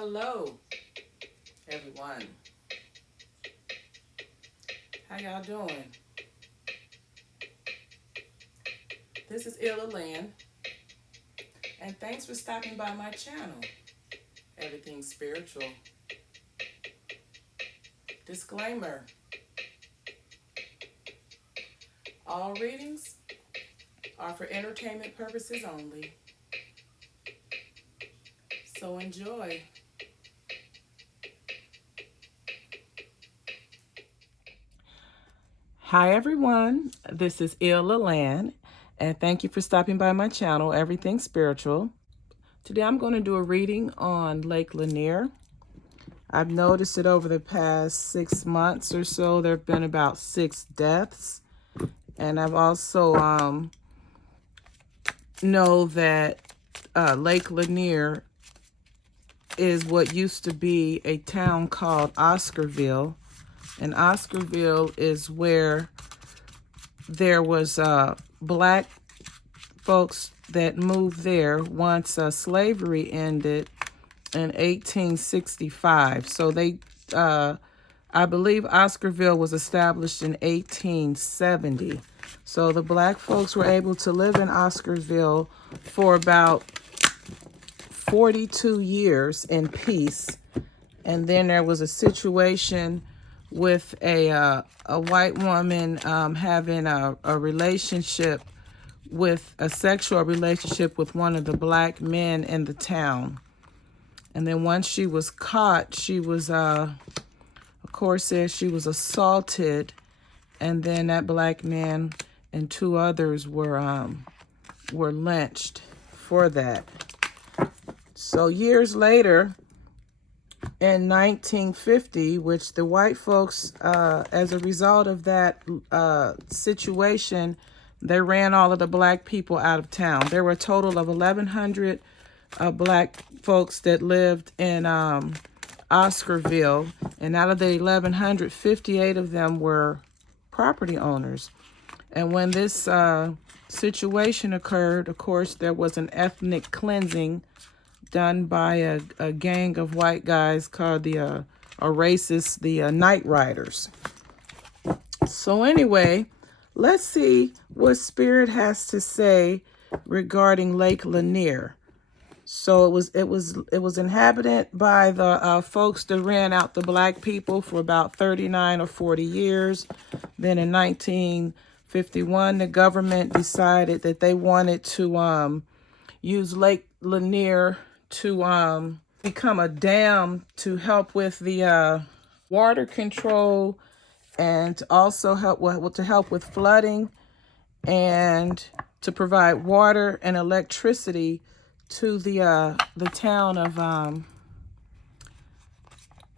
Hello, everyone. How y'all doing? This is ILN, and thanks for stopping by my channel, Everything Spiritual. Disclaimer, all readings are for entertainment purposes only, so enjoy. Hi, everyone. This is ILN, and thank you for stopping by my channel, Everything Spiritual. Today I'm going to do a reading on Lake Lanier. I've noticed that over the past 6 months or so, there have been about 6 deaths. And I've also know that Lake Lanier is what used to be a town called Oscarville. And Oscarville is where there was black folks that moved there once slavery ended in 1865. So I believe Oscarville was established in 1870. So the black folks were able to live in Oscarville for about 42 years in peace. And then there was a situation with a white woman having a relationship with a sexual relationship with one of the black men in the town. And then once she was caught, she was, of course, says she was assaulted. And then that black man and 2 others were lynched for that. So years later, in 1950, which the white folks, as a result of that situation, they ran all of the black people out of town. There were a total of 1,100 black folks that lived in Oscarville, and out of the 1,100, 58 of them were property owners. And when this situation occurred, of course, there was an ethnic cleansing done by a gang of white guys called the Night Riders. So anyway, let's see what Spirit has to say regarding Lake Lanier. So it was inhabited by the folks that ran out the black people for about 39 or 40 years. Then in 1951, the government decided that they wanted to use Lake Lanier to become a dam to help with the water control, and also help with flooding, and to provide water and electricity to the town of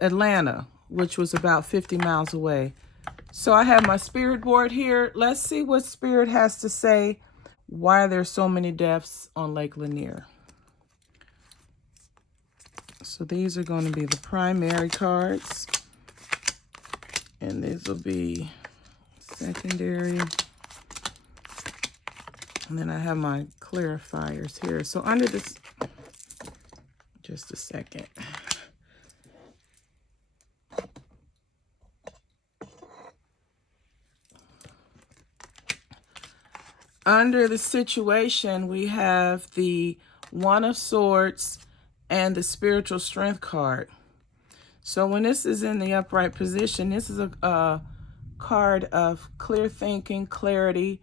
Atlanta, which was about 50 miles away. So I have my spirit board here. Let's see what Spirit has to say. Why are there so many deaths on Lake Lanier? So these are going to be the primary cards, and these will be secondary. And then I have my clarifiers here. So under this, just a second. Under the situation, we have the One of Swords and the Spiritual Strength card. So when this is in the upright position, this is a card of clear thinking, clarity,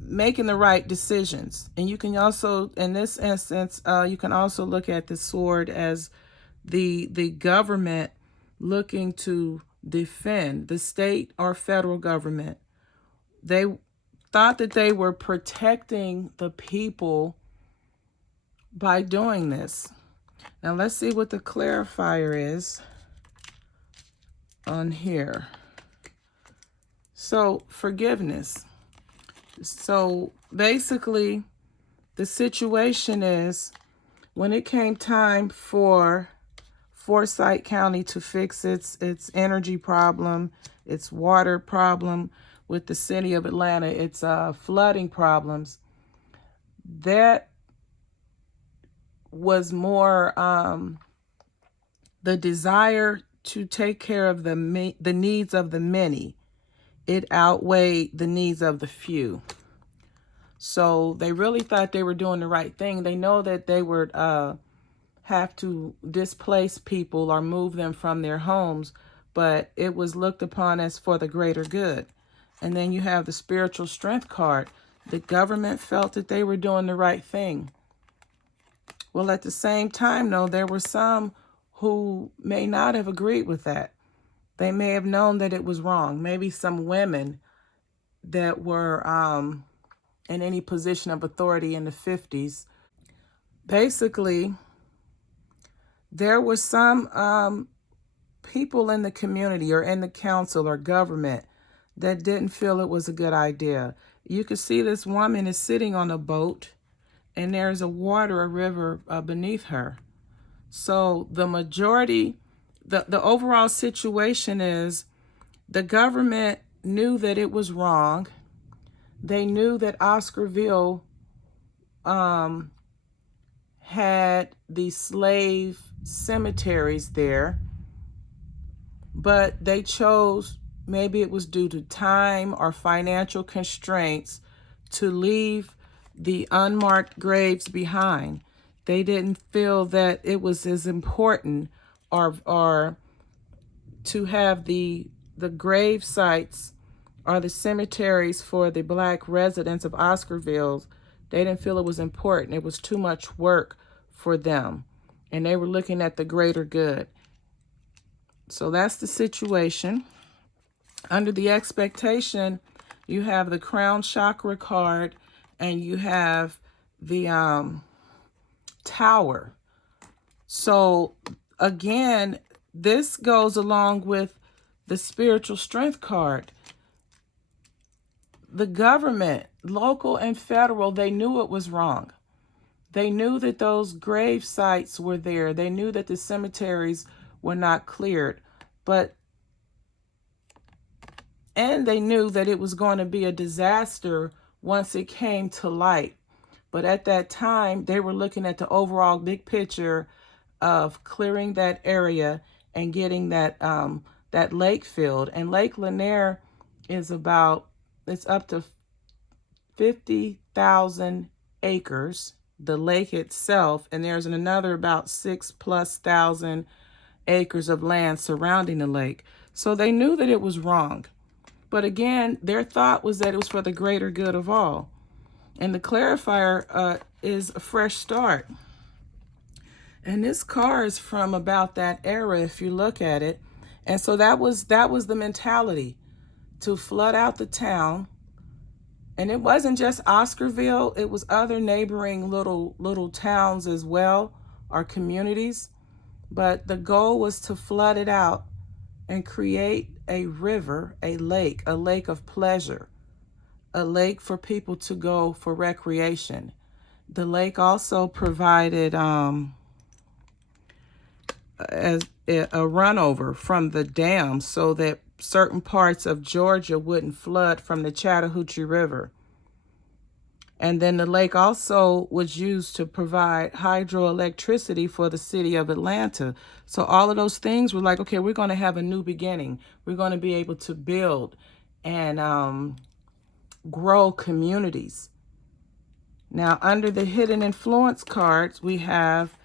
making the right decisions. And you can also, in this instance, you can also look at the sword as the government looking to defend the state or federal government. They thought that they were protecting the people by doing this. Now let's see what the clarifier is on here. So forgiveness. So basically the situation is, when it came time for Forsyth County to fix its energy problem, its water problem with the city of Atlanta, its flooding problems, that was more the desire to take care of the needs of the many. It outweighed the needs of the few. So they really thought they were doing the right thing. They know that they would have to displace people or move them from their homes, but it was looked upon as for the greater good. And then you have the spiritual strength card. The government felt that they were doing the right thing. Well, at the same time, though, there were some who may not have agreed with that. They may have known that it was wrong. Maybe some women that were in any position of authority in the 50s. Basically, there were some people in the community or in the council or government that didn't feel it was a good idea. You could see this woman is sitting on a boat, and there's a river beneath her. So the majority, the overall situation is the government knew that it was wrong. They knew that Oscarville had the slave cemeteries there, but they chose, maybe it was due to time or financial constraints, to leave the unmarked graves behind. They didn't feel that it was as important or to have the grave sites or the cemeteries for the Black residents of Oscarville. They didn't feel it was important. It was too much work for them, and they were looking at the greater good. So that's the situation. Under the expectation, you have the crown chakra card, and you have the tower. So again, this goes along with the spiritual strength card. The government, local and federal, they knew it was wrong. They knew that those grave sites were there. They knew that the cemeteries were not cleared. And they knew that it was going to be a disaster once it came to light. But at that time, they were looking at the overall big picture of clearing that area and getting that lake filled. And Lake Lanier is it's up to 50,000 acres, the lake itself, and there's another about 6,000+ acres of land surrounding the lake. So they knew that it was wrong. But again, their thought was that it was for the greater good of all. And the clarifier is a fresh start. And this car is from about that era, if you look at it. And so that was the mentality, to flood out the town. And it wasn't just Oscarville, it was other neighboring little towns as well, or communities. But the goal was to flood it out and create a river, a lake of pleasure, a lake for people to go for recreation. The lake also provided as a runover from the dam so that certain parts of Georgia wouldn't flood from the Chattahoochee River. And then the lake also was used to provide hydroelectricity for the city of Atlanta. So all of those things were like, okay, we're going to have a new beginning. We're going to be able to build and grow communities. Now, under the hidden influence cards, we have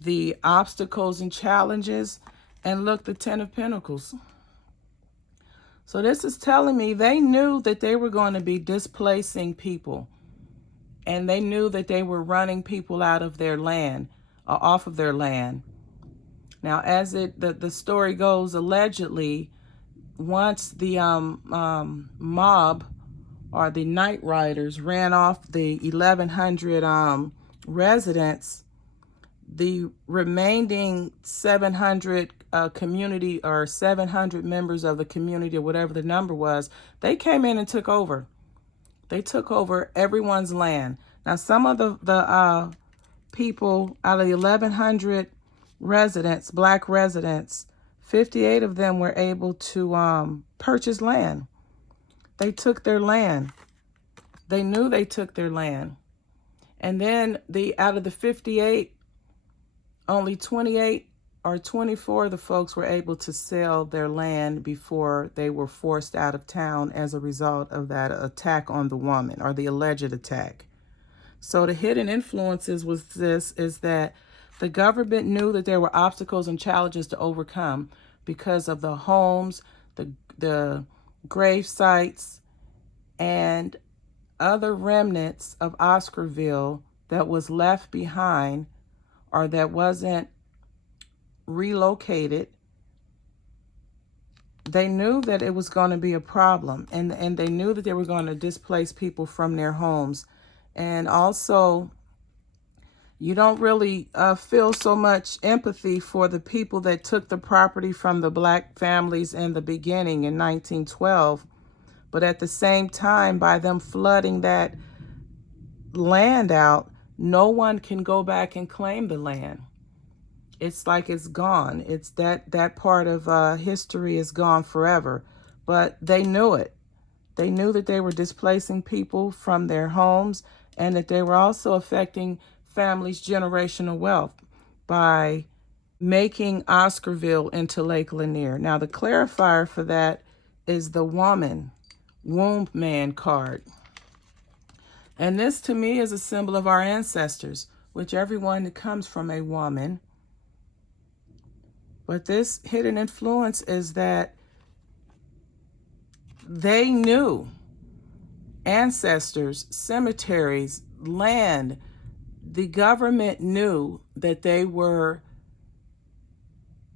the obstacles and challenges, and look, the 10 of Pentacles. So this is telling me they knew that they were going to be displacing people. And they knew that they were running people out of their land, or off of their land. Now, as the story goes, allegedly, once the mob or the night riders ran off the 1,100 residents, the remaining 700 community, or 700 members of the community, or whatever the number was, they came in and took over. They took over everyone's land. Now, some of the people out of the 1,100 residents, Black residents, 58 of them were able to purchase land. They took their land. They knew they took their land. And then out of the 58, only 28 or 24 of the folks were able to sell their land before they were forced out of town as a result of that attack on the woman, or the alleged attack. So the hidden influences is that the government knew that there were obstacles and challenges to overcome because of the homes, the grave sites, and other remnants of Oscarville that was left behind or that wasn't relocated. They knew that it was going to be a problem, and they knew that they were going to displace people from their homes. And also, you don't really feel so much empathy for the people that took the property from the black families in the beginning in 1912. But at the same time, by them flooding that land out, no one can go back and claim the land. It's like it's gone. It's that part of history is gone forever. But they knew it. They knew that they were displacing people from their homes, and that they were also affecting families' generational wealth by making Oscarville into Lake Lanier. Now, the clarifier for that is the woman, womb man card. And this, to me, is a symbol of our ancestors, which everyone comes from a woman. But this hidden influence is that they knew ancestors, cemeteries, land. The government knew that they were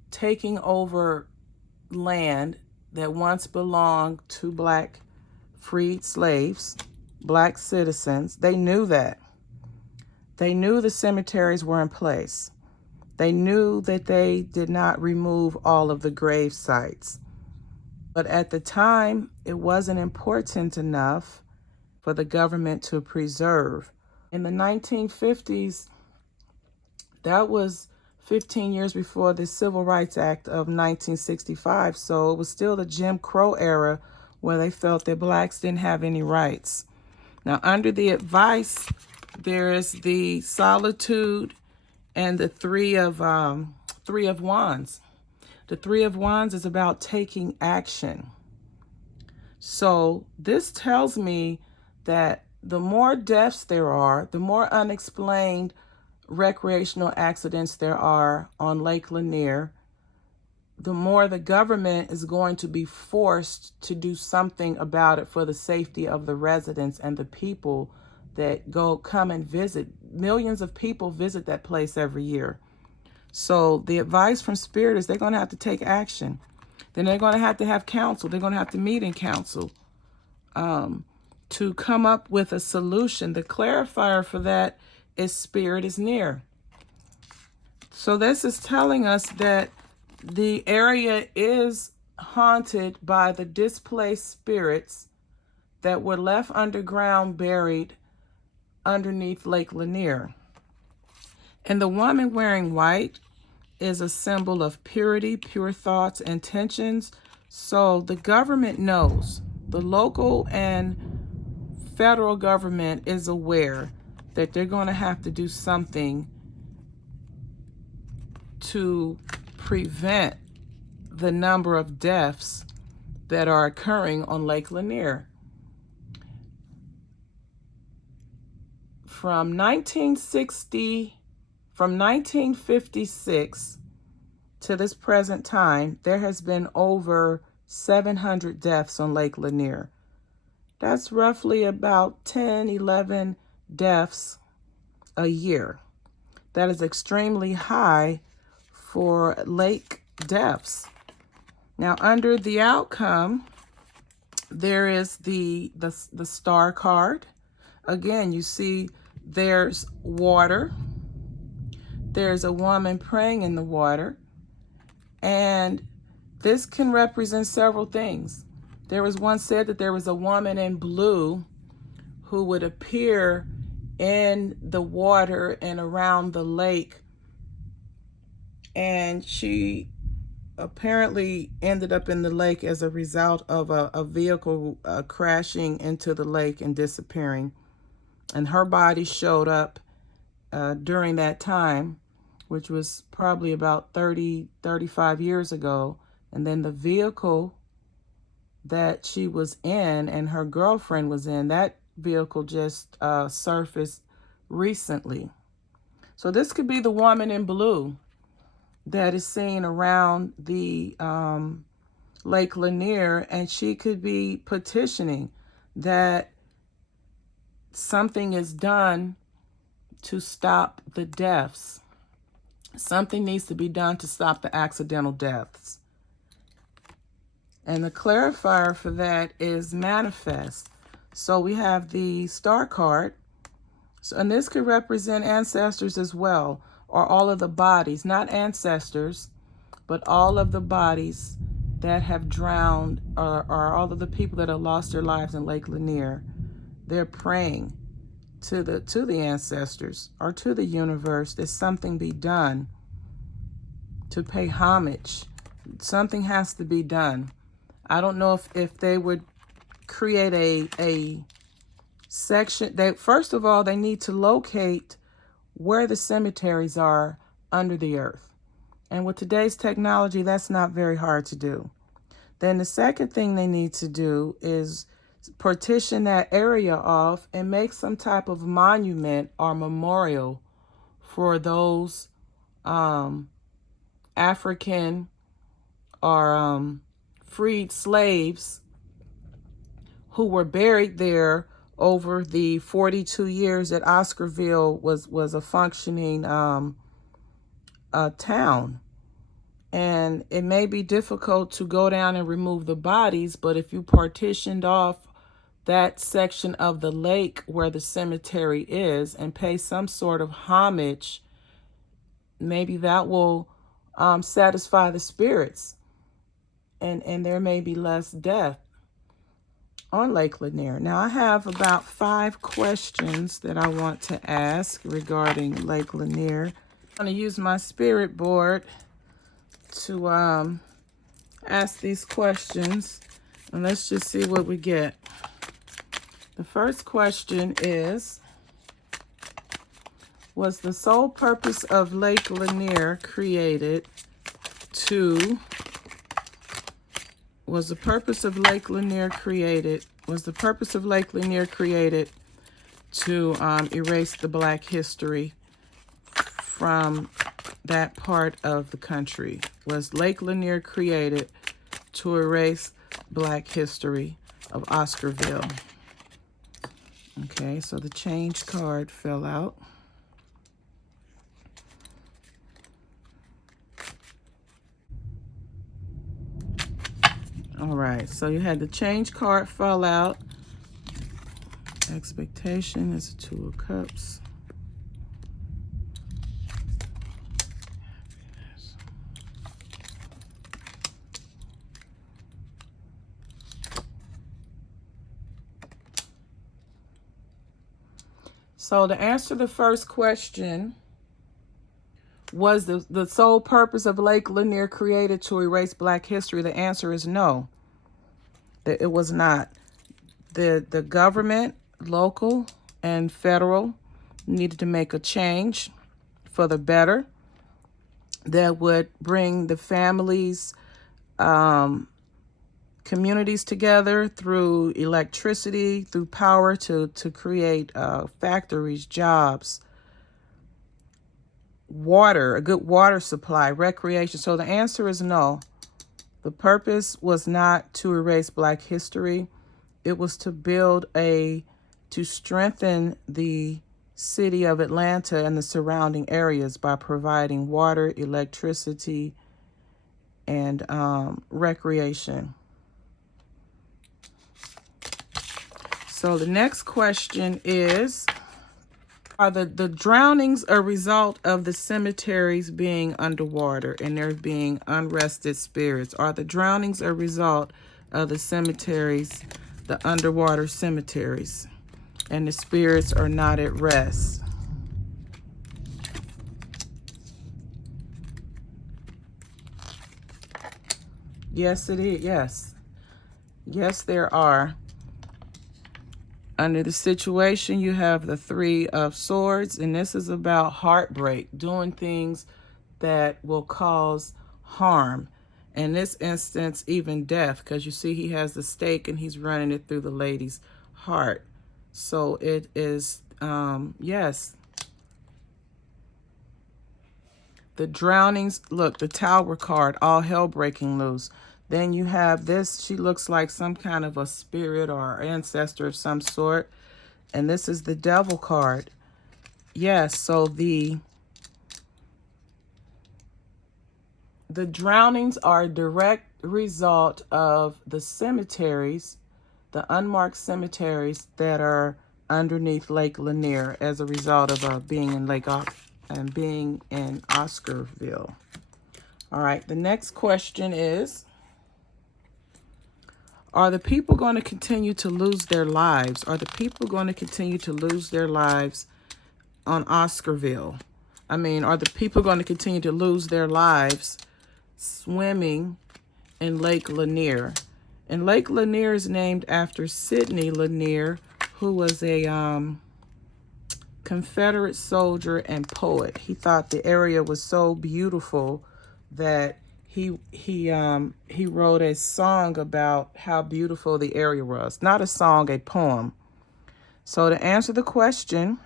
taking over land that once belonged to black freed slaves, black citizens. They knew that. They knew the cemeteries were in place. They knew that they did not remove all of the grave sites. But at the time, it wasn't important enough for the government to preserve. In the 1950s, that was 15 years before the Civil Rights Act of 1965. So it was still the Jim Crow era where they felt that blacks didn't have any rights. Now, under the advice, there is the solitude and the three of wands. The Three of Wands is about taking action. So this tells me that the more deaths there are, the more unexplained recreational accidents there are on Lake Lanier, the more the government is going to be forced to do something about it for the safety of the residents and the people that come and visit. Millions of people visit that place every year. So the advice from Spirit is they're going to have to take action. Then they're going to have counsel. They're going to have to meet in council to come up with a solution. The clarifier for that is Spirit is near. So this is telling us that the area is haunted by the displaced spirits that were left underground, buried underneath Lake Lanier. And the woman wearing white is a symbol of purity, pure thoughts, intentions. So the government knows, the local and federal government is aware that they're going to have to do something to prevent the number of deaths that are occurring on Lake Lanier. From 1956 to this present time, there has been over 700 deaths on Lake Lanier. That's roughly about 10, 11 deaths a year. That is extremely high for lake deaths. Now, under the outcome, there is the star card. Again, you see there's water. There's a woman praying in the water. And this can represent several things. There was once said that there was a woman in blue who would appear in the water and around the lake. And she apparently ended up in the lake as a result of a vehicle crashing into the lake and disappearing. And her body showed up during that time which was probably about 30, 35 years ago. And then the vehicle that she was in and her girlfriend was in, that vehicle just surfaced recently. So this could be the woman in blue that is seen around the Lake Lanier, and she could be petitioning that something is done to stop the deaths. Something needs to be done to stop the accidental deaths. And the clarifier for that is manifest. So we have the star card. So, and this could represent ancestors as well, or all of the bodies, not ancestors, but all of the bodies that have drowned, or all of the people that have lost their lives in Lake Lanier. They're praying to the ancestors or to the universe that something be done to pay homage. Something has to be done. I don't know if they would create a section. First of all, they need to locate where the cemeteries are under the earth. And with today's technology, that's not very hard to do. Then the second thing they need to do is partition that area off and make some type of monument or memorial for those African or freed slaves who were buried there over the 42 years that Oscarville was a functioning town. And it may be difficult to go down and remove the bodies, but if you partitioned off that section of the lake where the cemetery is and pay some sort of homage, maybe that will satisfy the spirits, and there may be less death on Lake Lanier. Now, I have about 5 questions that I want to ask regarding Lake Lanier. I'm going to use my spirit board to ask these questions, and let's just see what we get. The first question is, was the sole purpose of Lake Lanier created to was the purpose of Lake Lanier created to erase the Black history from that part of the country? Was Lake Lanier created to erase Black history of Oscarville? Okay, so the change card fell out. All right, so you had the change card fall out. Expectation is a 2 of Cups. So to answer the first question, was the sole purpose of Lake Lanier created to erase Black history? The answer is no. That it was not. The government, local and federal, needed to make a change for the better that would bring the families, communities together through electricity, through power to create factories, jobs, water, a good water supply, recreation. So the answer is no. The purpose was not to erase Black history. It was to to strengthen the city of Atlanta and the surrounding areas by providing water, electricity, and recreation. So the next question is, are the drownings a result of the cemeteries being underwater and there being unrested spirits? Are the drownings a result of the cemeteries, the underwater cemeteries, and the spirits are not at rest? Yes, it is. Yes. Yes, there are. Under the situation, you have the 3 of Swords, and this is about heartbreak, doing things that will cause harm. In this instance, even death, because you see he has the stake and he's running it through the lady's heart. So it is, yes. The drownings, look, the Tower card, all hell breaking loose. Then you have this, she looks like some kind of a spirit or ancestor of some sort. And this is the Devil card. Yes, so the drownings are a direct result of the cemeteries, the unmarked cemeteries that are underneath Lake Lanier as a result of being in being in Oscarville. All right, the next question is, are the people going to continue to lose their lives? Are the people going to continue to lose their lives on Oscarville? I mean, are the people going to continue to lose their lives swimming in Lake Lanier? And Lake Lanier is named after Sidney Lanier, who was a Confederate soldier and poet. He thought the area was so beautiful that he wrote a song about how beautiful the area was. Not a song, a poem. So to answer the question,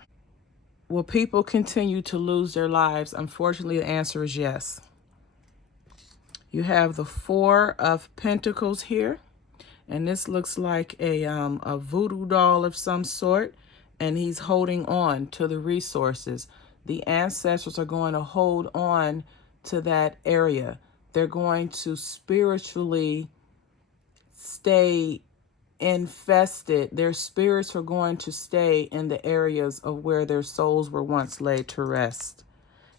will people continue to lose their lives? Unfortunately, the answer is yes. You have the Four of Pentacles here, and this looks like a voodoo doll of some sort, and he's holding on to the resources. The ancestors are going to hold on to that area. They're going to spiritually stay infested. Their spirits are going to stay in the areas of where their souls were once laid to rest.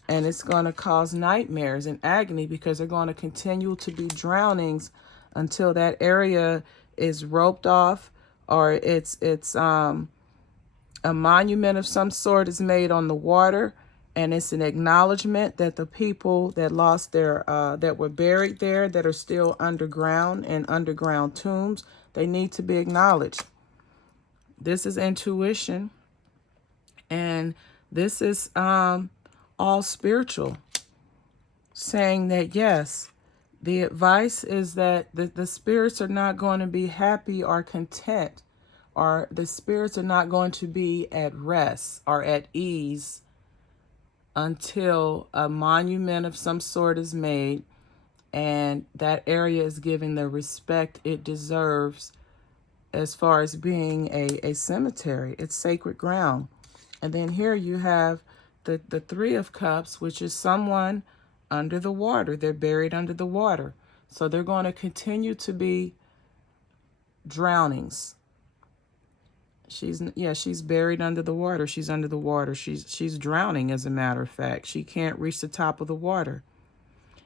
And it's going to cause nightmares and agony because they're going to continue to be drownings until that area is roped off, or it's a monument of some sort is made on the water, and it's an acknowledgement that the people that lost their that were buried there, that are still underground in underground tombs, they need to be acknowledged. This is intuition, and this is all spiritual, saying that yes, the advice is that the spirits are not going to be happy or content, or the spirits are not going to be at rest or at ease until a monument of some sort is made and that area is given the respect it deserves as far as being a cemetery. It's sacred ground. And then here you have the Three of Cups, which is someone under the water. They're buried under the water. So they're going to continue to be drownings. She's buried under the water. She's under the water. She's drowning, as a matter of fact. She can't reach the top of the water.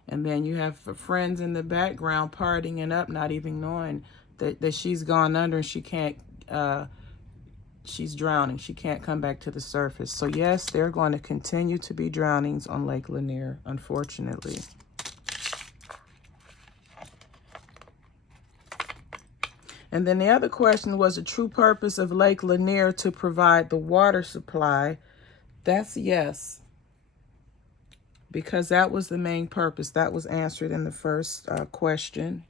And then you have friends in the background partying it up, not even knowing that she's gone under and she can't, she's drowning. She can't come back to the surface. So yes, they're going to continue to be drownings on Lake Lanier, unfortunately. And then the other question was the true purpose of Lake Lanier to provide the water supply. That's yes, because that was the main purpose. That was answered in the first question.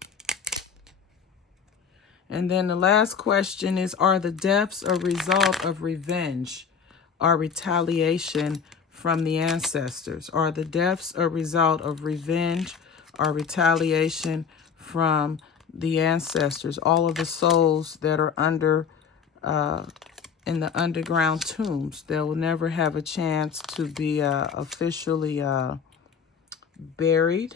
And then the last question is, are the deaths a result of revenge or retaliation from the ancestors? Are the deaths a result of revenge or retaliation from the ancestors, all of the souls that are under in the underground tombs? They will never have a chance to be officially buried,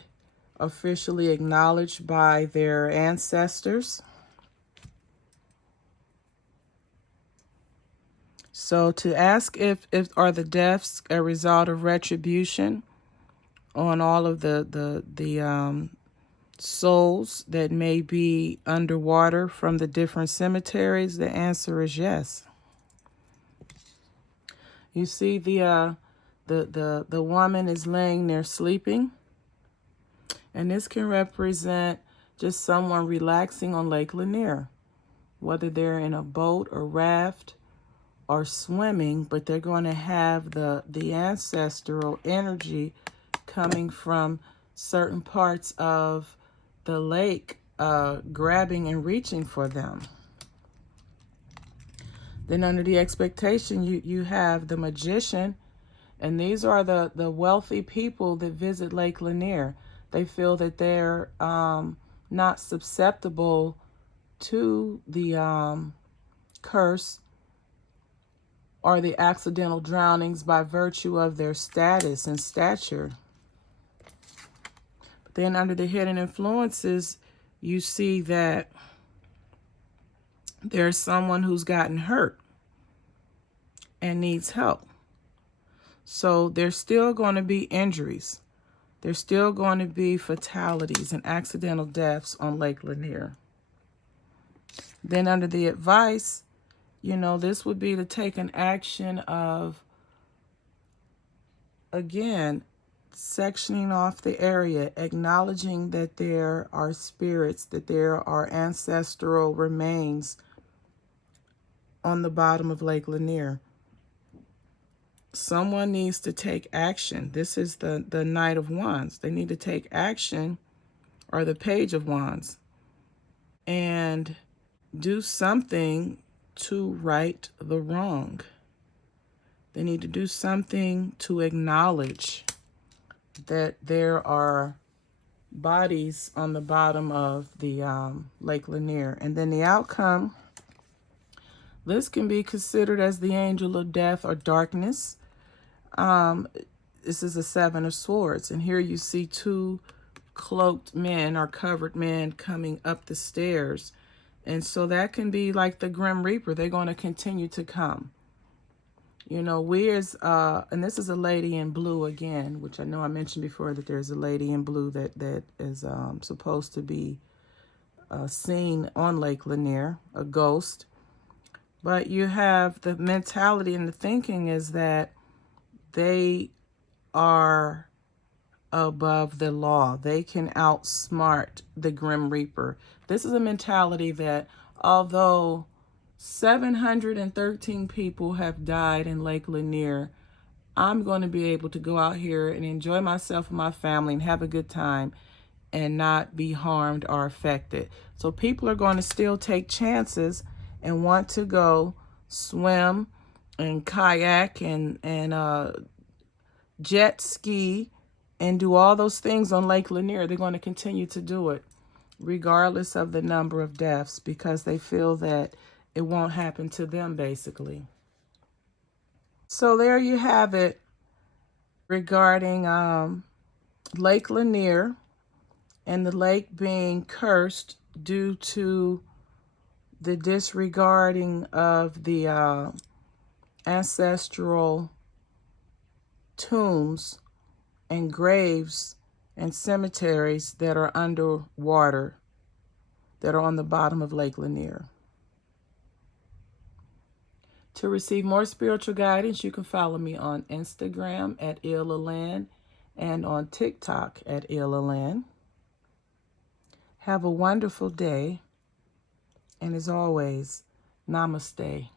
officially acknowledged by their ancestors. So to ask if are the deaths a result of retribution on all of the souls that may be underwater from the different cemeteries, the answer is yes. You see the woman is laying there sleeping, and this can represent just someone relaxing on Lake Lanier, whether they're in a boat or raft or swimming, but they're going to have the ancestral energy coming from certain parts of the lake, grabbing and reaching for them. Then under the expectation, you have the Magician, and these are the wealthy people that visit Lake Lanier. They feel that they're not susceptible to the curse or the accidental drownings by virtue of their status and stature. But then under the hidden influences, you see that there's someone who's gotten hurt and needs help. So there's still going to be injuries. There's still going to be fatalities and accidental deaths on Lake Lanier. Then under the advice, this would be to take an action of, again, sectioning off the area, acknowledging that there are spirits, that there are ancestral remains on the bottom of Lake Lanier. Someone needs to take action. This is the Knight of Wands. They need to take action, or the Page of Wands, and do something to right the wrong. They need to do something to acknowledge that there are bodies on the bottom of the Lake Lanier. And then the outcome, this can be considered as the angel of death or darkness. This is a Seven of Swords. And here you see two cloaked men or covered men coming up the stairs. And so that can be like the Grim Reaper. They're going to continue to come. And this is a lady in blue again, which I know I mentioned before that there's a lady in blue that is supposed to be seen on Lake Lanier, a ghost. But you have the mentality and the thinking is that they are above the law. They can outsmart the Grim Reaper. This is a mentality that although 713 people have died in Lake Lanier, I'm going to be able to go out here and enjoy myself and my family and have a good time and not be harmed or affected. So people are going to still take chances and want to go swim and kayak and jet ski and do all those things on Lake Lanier. They're going to continue to do it regardless of the number of deaths because they feel that it won't happen to them, basically. So there you have it regarding Lake Lanier and the lake being cursed due to the disregarding of the ancestral tombs and graves and cemeteries that are underwater, that are on the bottom of Lake Lanier. To receive more spiritual guidance, you can follow me on Instagram at ILN&x and on TikTok at ILN&x. Have a wonderful day, and as always, namaste.